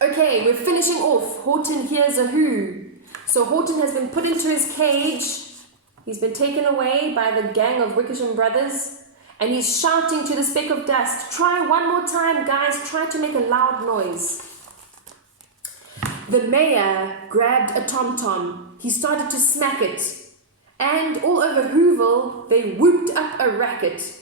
Okay, we're finishing off. Horton hears a who. So Horton has been put into his cage. He's been taken away by the gang of Wickersham brothers. And he's shouting to the speck of dust, try one more time, guys. Try to make a loud noise. The mayor grabbed a tom-tom. He started to smack it. And all over Whoville, they whooped up a racket.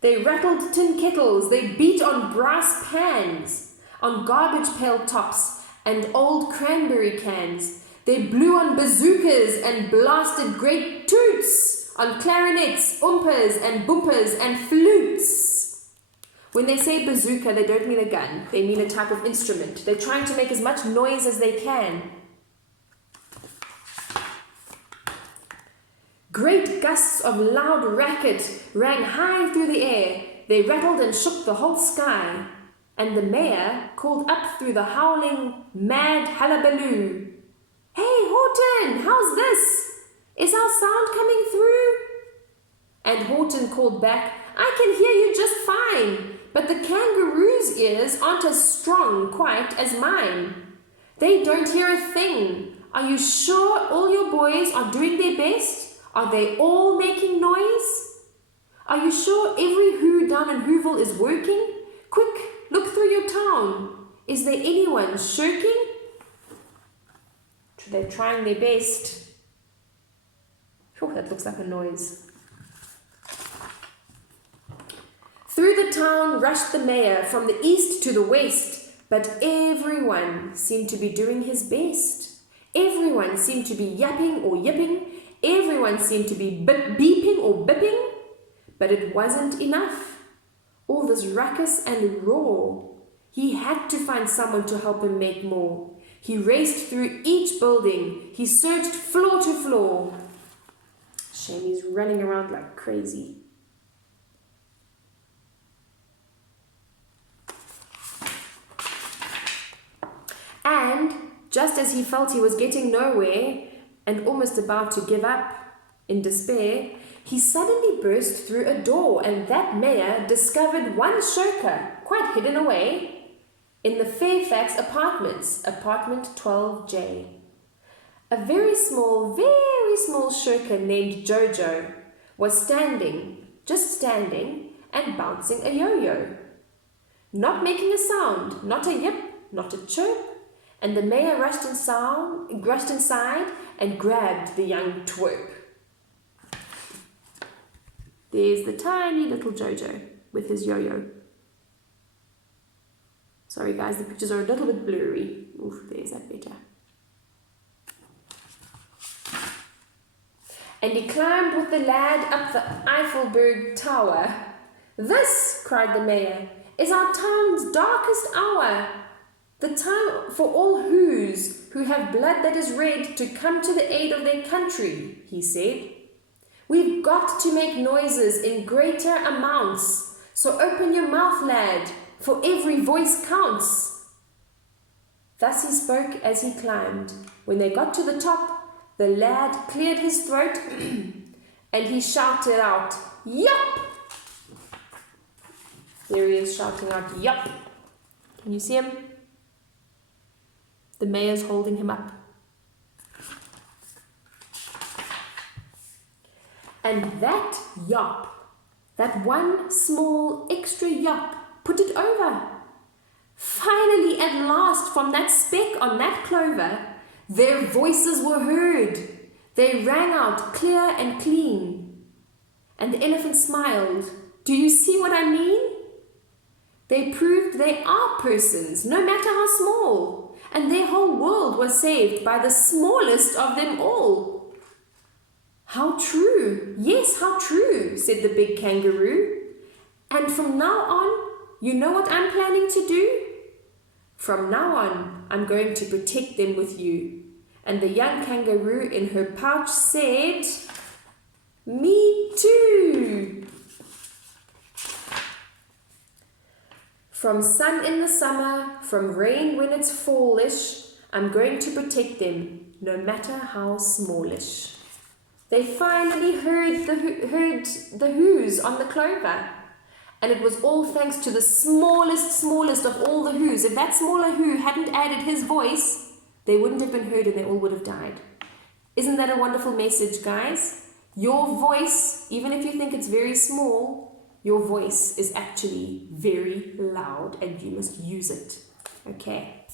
They rattled tin kettles. They beat on brass pans, on garbage pail tops and old cranberry cans. They blew on bazookas and blasted great toots on clarinets, oompers and boopers and flutes. When they say bazooka, they don't mean a gun. They mean a type of instrument. They're trying to make as much noise as they can. Great gusts of loud racket rang high through the air. They rattled and shook the whole sky. And the mayor called up through the howling, mad hullabaloo, "Hey, Horton, how's this? Is our sound coming through?" And Horton called back, "I can hear you just fine, but the kangaroo's ears aren't as strong quite as mine. They don't hear a thing. Are you sure all your boys are doing their best? Are they all making noise? Are you sure every who down in Whoville is working? Quick, look through your town. Is there anyone shirking?" They're trying their best. Oh, that looks like a noise. Through the town rushed the mayor from the east to the west, but everyone seemed to be doing his best. Everyone seemed to be yapping or yipping. Everyone seemed to be beeping or bipping, but it wasn't enough. All this ruckus and roar. He had to find someone to help him make more. He raced through each building. He searched floor to floor. Shame he's running around like crazy. And just as he felt he was getting nowhere and almost about to give up in despair, he suddenly burst through a door, and that mayor discovered one shirker quite hidden away in the Fairfax Apartments, apartment 12J. A very small shirker named Jojo was standing, just standing, and bouncing a yo-yo. Not making a sound, not a yip, not a chirp, and the mayor rushed inside and grabbed the young twerp. There's the tiny little Jojo with his yo-yo. Sorry guys, the pictures are a little bit blurry. Oof, there's that better. And he climbed with the lad up the Eiffelberg Tower. "This," cried the mayor, "is our town's darkest hour. The time for all who's who have blood that is red to come to the aid of their country," he said. "We've got to make noises in greater amounts. So open your mouth, lad, for every voice counts." Thus he spoke as he climbed. When they got to the top, the lad cleared his throat and he shouted out, "Yup!" There he is shouting out, "Yup!" Can you see him? The mayor's holding him up. And that yop, that one small extra yop, put it over. Finally, at last, from that speck on that clover, their voices were heard. They rang out clear and clean. And the elephant smiled. "Do you see what I mean? They proved they are persons, no matter how small, and their whole world was saved by the smallest of them all." "How true! Yes, how true," said the big kangaroo. "And from now on, you know what I'm planning to do? From now on, I'm going to protect them with you." And the young kangaroo in her pouch said, "Me too." From sun in the summer, from rain when it's fallish, I'm going to protect them, no matter how smallish. They finally heard the whoos on the clover, And it was all thanks to the smallest of all the who's. If that smaller who hadn't added his voice, they wouldn't have been heard and they all would have died. Isn't that a wonderful message, guys? Your voice, even if you think it's very small, your voice is actually very loud and you must use it. Okay.